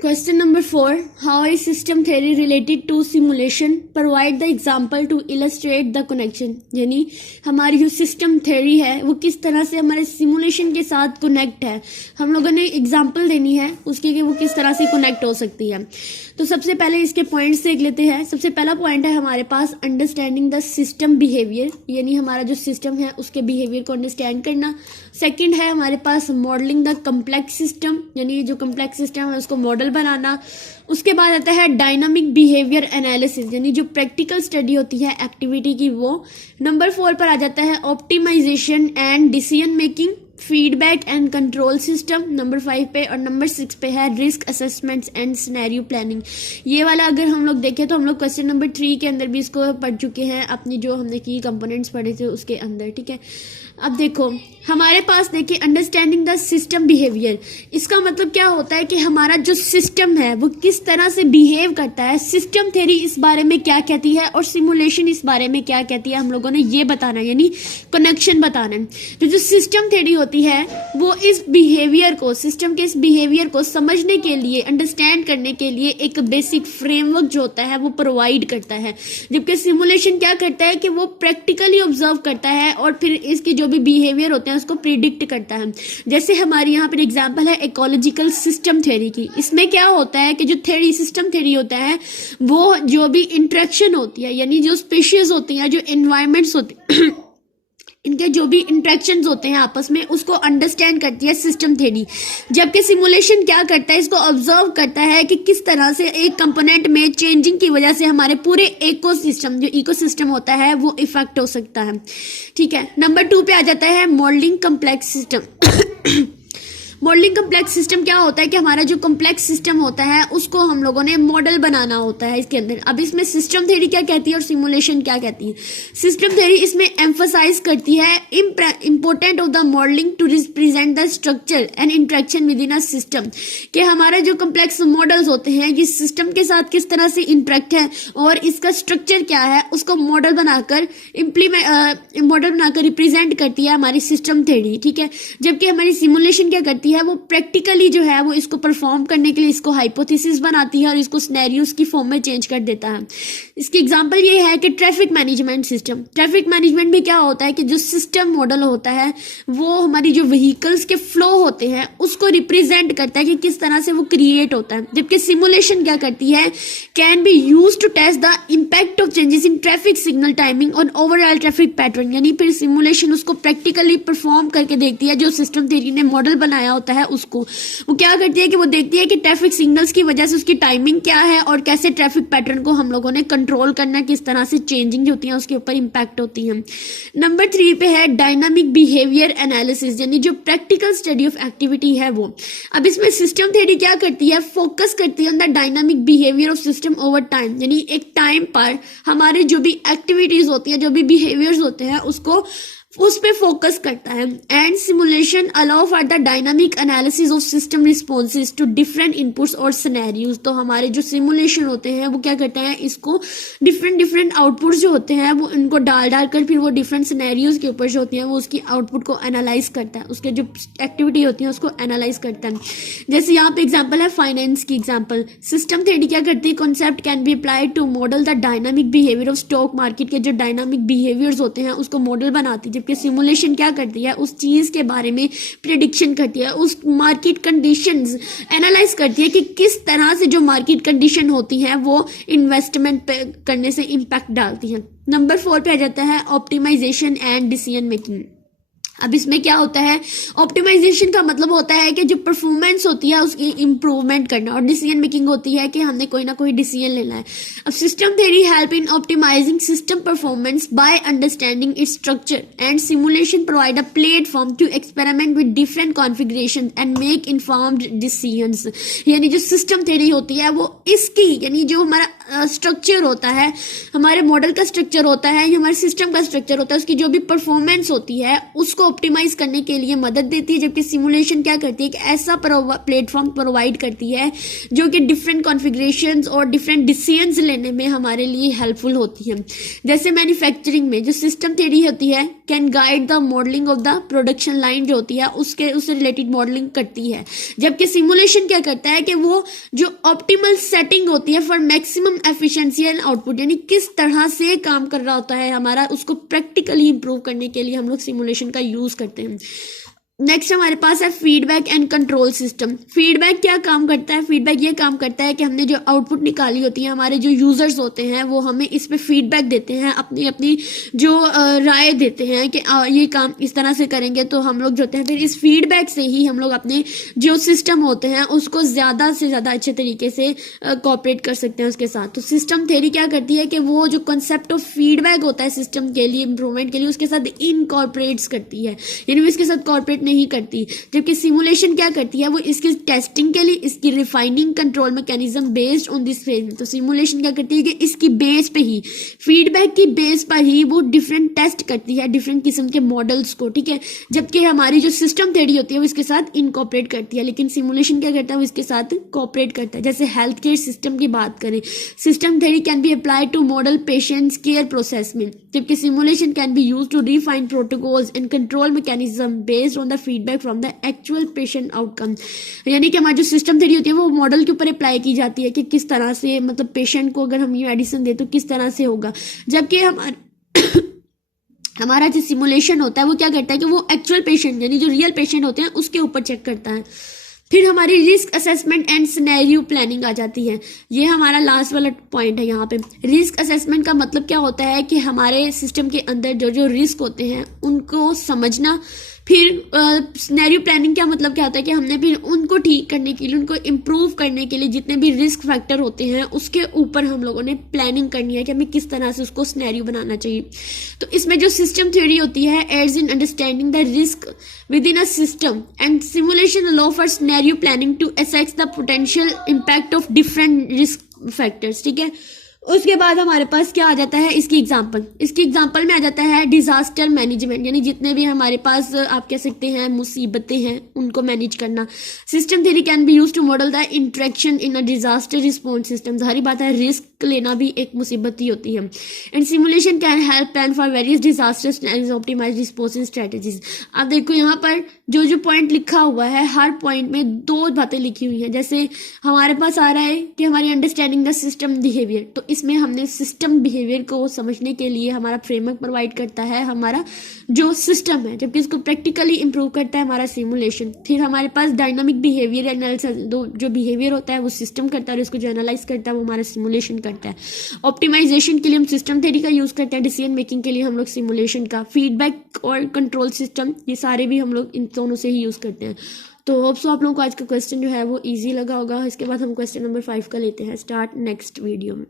Question number 4. How is system theory related to simulation? Provide the example to illustrate the connection. यानी हमारी जो system theory है वो किस तरह से हमारे सिमुलेशन के साथ कनेक्ट है, हम लोगों ने एग्जाम्पल देनी है उसकी कि वो किस तरह से कनेक्ट हो सकती है। तो सबसे पहले इसके पॉइंट्स देख लेते हैं। सबसे पहला पॉइंट है हमारे पास अंडरस्टैंडिंग द सिस्टम बिहेवियर, यानी हमारा जो सिस्टम है उसके बिहेवियर को अंडरस्टैंड करना। सेकंड है हमारे पास मॉडलिंग द कम्प्लेक्स सिस्टम, यानी जो कम्प्लेक्स सिस्टम है उसको मॉडल बनाना। उसके बाद आता है डायनामिक बिहेवियर एनालिसिस, यानी जो प्रैक्टिकल स्टडी होती है एक्टिविटी की वो। नंबर 4 पर आ जाता है optimisation and decision making, feedback and control system number 5 पे। और नंबर 6 पे है risk assessments and scenario planning. ये वाला अगर हम लोग देखें तो हम लोग क्वेश्चन नंबर 3 के अंदर भी इसको पढ़ चुके हैं, अपनी जो हमने की कंपोनेंट्स पढ़े थे उसके अंदर, ठीक है। अब देखो हमारे पास देखिए अंडरस्टैंडिंग द सिस्टम बिहेवियर, इसका मतलब क्या होता है कि हमारा जो सिस्टम है वो किस तरह से बिहेव करता है। सिस्टम थ्योरी इस बारे में क्या कहती है और सिमुलेशन इस बारे में क्या कहती है, हम लोगों ने ये बताना है, यानी कनेक्शन बताना है। तो जो सिस्टम थ्योरी होती है वो इस बिहेवियर को, सिस्टम के इस बिहेवियर को समझने के लिए, अंडरस्टैंड करने के लिए एक बेसिक फ्रेमवर्क जो होता है वो प्रोवाइड करता है, जबकि सिमुलेशन क्या करता है कि वो प्रैक्टिकली ऑब्जर्व करता है और फिर इसकी जो भी बिहेवियर होते हैं उसको प्रिडिक्ट करता है। जैसे हमारी यहाँ पर एग्जांपल है इकोलॉजिकल सिस्टम थ्योरी की। इसमें क्या होता है कि जो थ्योरी, सिस्टम थ्योरी होता है वो जो भी इंटरेक्शन होती है, यानी जो स्पीशीज होती हैं, जो एनवायरमेंट्स होते हैं इनके जो भी इंटरेक्शंस होते हैं आपस में, उसको अंडरस्टैंड करती है सिस्टम थ्योरी। जबकि सिमुलेशन क्या करता है, इसको ऑब्जर्व करता है कि किस तरह से एक कंपोनेंट में चेंजिंग की वजह से हमारे पूरे इकोसिस्टम, जो इकोसिस्टम होता है वो इफेक्ट हो सकता है, ठीक है। नंबर 2 पे आ जाता है modelling complex system. Modelling complex system क्या होता है कि हमारा जो कम्प्लेक्स सिस्टम होता है उसको हम लोगों ने मॉडल बनाना होता है इसके अंदर। अब इसमें सिस्टम थ्योरी क्या कहती है और सिमुलेशन क्या कहती है। सिस्टम थ्योरी इसमें एम्फसाइज करती है important of the modelling to represent the structure and interaction within a system, कि हमारा जो कम्प्लेक्स मॉडल्स होते हैं ये सिस्टम के साथ किस तरह से इंटरेक्ट है और इसका स्ट्रक्चर क्या है उसको मॉडल बनाकर रिप्रेजेंट करती है हमारी सिस्टम थ्योरी, ठीक है। जबकि हमारी सिमुलेशन क्या करती है, वो प्रैक्टिकली जो है वो इसको परफॉर्म करने के लिए इसको हाइपोथेसिस बनाती है और इसको सिनेरियोस की फॉर्म में चेंज कर देता है। इसकी एग्जांपल ये है कि traffic management system. Traffic management में क्या होता है कि जो सिस्टम मॉडल होता है वो हमारी जो व्हीकल्स के फ्लो होते हैं उसको रिप्रेजेंट करता है कि किस तरह से वो क्रिएट होता है। जबकि सिमुलेशन क्या करती है, can be use to test the impact of changes in traffic signal timing और ओवरऑल ट्रैफिक पैटर्न, यानी फिर सिमुलेशन उसको प्रैक्टिकली परफॉर्म करके देखती है। जो सिस्टम थ्योरी ने मॉडल बनाया होता है उसको वो क्या करती है कि वो देखती है कि ट्रैफिक सिग्नल्स की वजह से उसकी टाइमिंग क्या है और कैसे ट्रैफिक पैटर्न को हम लोगों ने कंट्रोल करना है, किस तरह से चेंजिंग जो होती है उसके ऊपर इंपैक्ट होती है। नंबर 3 पे है डायनामिक बिहेवियर एनालिसिस, यानी जो प्रैक्टिकल स्टडी ऑफ एक्टिविटी है वो। अब इसमें सिस्टम थ्योरी क्या करती है, फोकस करती है on the dynamic behaviour of system over time, यानी एक टाइम पर हमारे जो भी एक्टिविटीज होती है, जो भी बिहेवियर्स होते हैं उसको उस पे फोकस करता है। And simulation allow for the dynamic analysis of system responses to different inputs और सिनेरियोज। तो हमारे जो सिमुलेशन होते हैं वो क्या करते हैं, इसको डिफरेंट आउटपुट्स जो होते हैं वो इनको डाल कर फिर वो डिफरेंट सिनेरियोज के ऊपर जो होती हैं वो उसकी आउटपुट को एनालाइज करता है, उसके जो एक्टिविटी होती है उसको एनालाइज करता है। जैसे यहाँ पे एग्जाम्पल है फाइनेंस की एग्जाम्पल। सिस्टम थ्योरी क्या करती है, concept can be applied to model the dynamic behaviour of stock market के जो डायनामिक बिहेवियर्स होते हैं उसको मॉडल बनाती है। जबकि सिमुलेशन क्या करती है, उस चीज के बारे में प्रेडिक्शन करती है, उस मार्केट कंडीशंस एनालाइज करती है कि किस तरह से जो मार्केट कंडीशन होती है वो इन्वेस्टमेंट करने से इंपैक्ट डालती है। नंबर 4 पे आ जाता है ऑप्टिमाइजेशन एंड डिसीजन मेकिंग। अब इसमें क्या होता है, ऑप्टिमाइजेशन का मतलब होता है कि जो परफॉर्मेंस होती है उसकी इंप्रूवमेंट करना, और डिसीजन मेकिंग होती है कि हमने कोई ना कोई डिसीजन लेना है। अब system theory help in optimising system performance by understanding its structure and simulation provide a platform to experiment with different configuration and make informed decisions. यानी जो सिस्टम थ्योरी होती है वो इसकी, यानी जो हमारा स्ट्रक्चर होता है, हमारे मॉडल का स्ट्रक्चर होता है, या हमारे सिस्टम का स्ट्रक्चर होता है, उसकी जो भी परफॉर्मेंस होती है उसको ऑप्टिमाइज करने के लिए मदद देती है। जबकि सिमुलेशन क्या करती है कि ऐसा प्लेटफॉर्म प्रोवाइड करती है जो कि डिफरेंट कॉन्फ़िगरेशंस और डिफरेंट डिसीजंस लेने में हमारे लिए हेल्पफुल होती है। जैसे मैन्युफैक्चरिंग में जो सिस्टम थ्योरी होती है can guide the modelling of the production line जो होती है उससे रिलेटेड मॉडलिंग करती है। जबकि सिमुलेशन क्या करता है कि वो जो ऑप्टिमल सेटिंग होती है for maximum efficiency and output, यानी किस तरह से काम कर रहा होता है हमारा, उसको प्रैक्टिकली इंप्रूव करने के लिए हम लोग सिमुलेशन का यूज करते हैं। नेक्स्ट हमारे पास है feedback and control system. Feedback क्या काम करता है? फीडबैक ये काम करता है कि हमने जो आउटपुट निकाली होती है, हमारे जो यूजर्स होते हैं वो हमें इस पे फीडबैक देते हैं, अपनी अपनी जो राय देते हैं कि ये काम इस तरह से करेंगे तो हम लोग जो होते हैं, फिर इस फीडबैक से ही हम लोग अपने जो सिस्टम होते हैं उसको ज़्यादा से ज़्यादा अच्छे तरीके से कोऑपरेट कर सकते हैं उसके साथ। तो सिस्टम थ्योरी क्या करती है कि वो जो कंसेप्ट ऑफ फीडबैक होता है सिस्टम के लिए इंप्रूवमेंट के लिए, उसके साथ इनकॉर्पोरेट्स करती है, यानी वो इसके साथ कॉर्पोरेट नहीं करती। जबकि सिमुलेशन क्या करती है, वो इसकी टेस्टिंग के लिए इसकी refining control mechanism based on this phase. तो सिमुलेशन क्या करती है कि इसकी बेस पे ही, फीडबैक की बेस पर ही वो डिफरेंट टेस्ट करती है डिफरेंट किस्म के मॉडल्स को, ठीक है। जबकि हमारी जो सिस्टम थ्योरी होती है वो इसके साथ इनकॉर्पोरेट करती है, लेकिन सिमुलेशन क्या करता है, वो इसके साथ कॉर्पोरेट करता है। जैसे हेल्थ केयर सिस्टम की बात करें, system theory can be applied to model patients care process में, जबकि simulation can be used to refine protocols and control mechanism based on the feedback from the actual patient outcome. यानी कि हमारी जो system theory होती है वो model के ऊपर अप्लाई की जाती है कि किस तरह से, मतलब पेशेंट को अगर हम ये मेडिसिन दे तो किस तरह से होगा। जबकि हमारा जो सिमुलेशन होता है वो क्या करता है कि वो एक्चुअल पेशेंट, यानी जो रियल पेशेंट होते हैं उसके ऊपर चेक करता है। फिर हमारी risk assessment and scenario planning आ जाती है। ये हमारा लास्ट वाला पॉइंट है यहाँ पे। रिस्क असेसमेंट का मतलब क्या होता है कि हमारे सिस्टम के अंदर जो जो रिस्क होते हैं उनको समझना। फिर सिनेरियो प्लानिंग क्या मतलब क्या होता है कि हमने फिर उनको ठीक करने के लिए, उनको इम्प्रूव करने के लिए जितने भी रिस्क फैक्टर होते हैं उसके ऊपर हम लोगों ने प्लानिंग करनी है कि हमें किस तरह से उसको सिनेरियो बनाना चाहिए। तो इसमें जो सिस्टम थ्योरी होती है aids in understanding the risk within a system and simulation allow for scenario planning to assess the potential impact of different risk factors, ठीक है। उसके बाद हमारे पास क्या आ जाता है, इसकी एग्जांपल में आ जाता है डिजास्टर मैनेजमेंट, यानी जितने भी हमारे पास आप कह सकते हैं मुसीबतें हैं उनको मैनेज करना। System theory can be used to model the interaction in a disaster response system. सारी बात है, रिस्क लेना भी एक मुसीबत ही होती है। And simulation can help plan for various disaster scenarios, optimise response strategies. अब देखो यहाँ पर जो जो पॉइंट लिखा हुआ है, हर पॉइंट में दो बातें लिखी हुई हैं। जैसे हमारे पास आ रहा है कि हमारी अंडरस्टैंडिंग द सिस्टम बिहेवियर, तो इसमें हमने सिस्टम बिहेवियर को समझने के लिए हमारा फ्रेमवर्क प्रोवाइड करता है हमारा जो सिस्टम है, जबकि इसको प्रैक्टिकली इंप्रूव करता है हमारा सिमुलेशन। फिर हमारे पास डायनामिक बिहेवियर एनालिसिस, जो बिहेवियर होता है वो सिस्टम करता है और इसको जो एनालाइज करता है वो हमारा सिमुलेशन करता है। ऑप्टिमाइजेशन के लिए हम सिस्टम थ्योरी का यूज करते हैं, डिसीजन मेकिंग के लिए हम लोग सिमुलेशन का। फीडबैक और कंट्रोल सिस्टम, ये सारे भी हम लोग इन दोनों से ही यूज करते हैं। तो होप सो आप लोगों को आज का क्वेश्चन जो है वो इजी लगा होगा। इसके बाद हम क्वेश्चन नंबर 5 का लेते हैं स्टार्ट नेक्स्ट वीडियो में।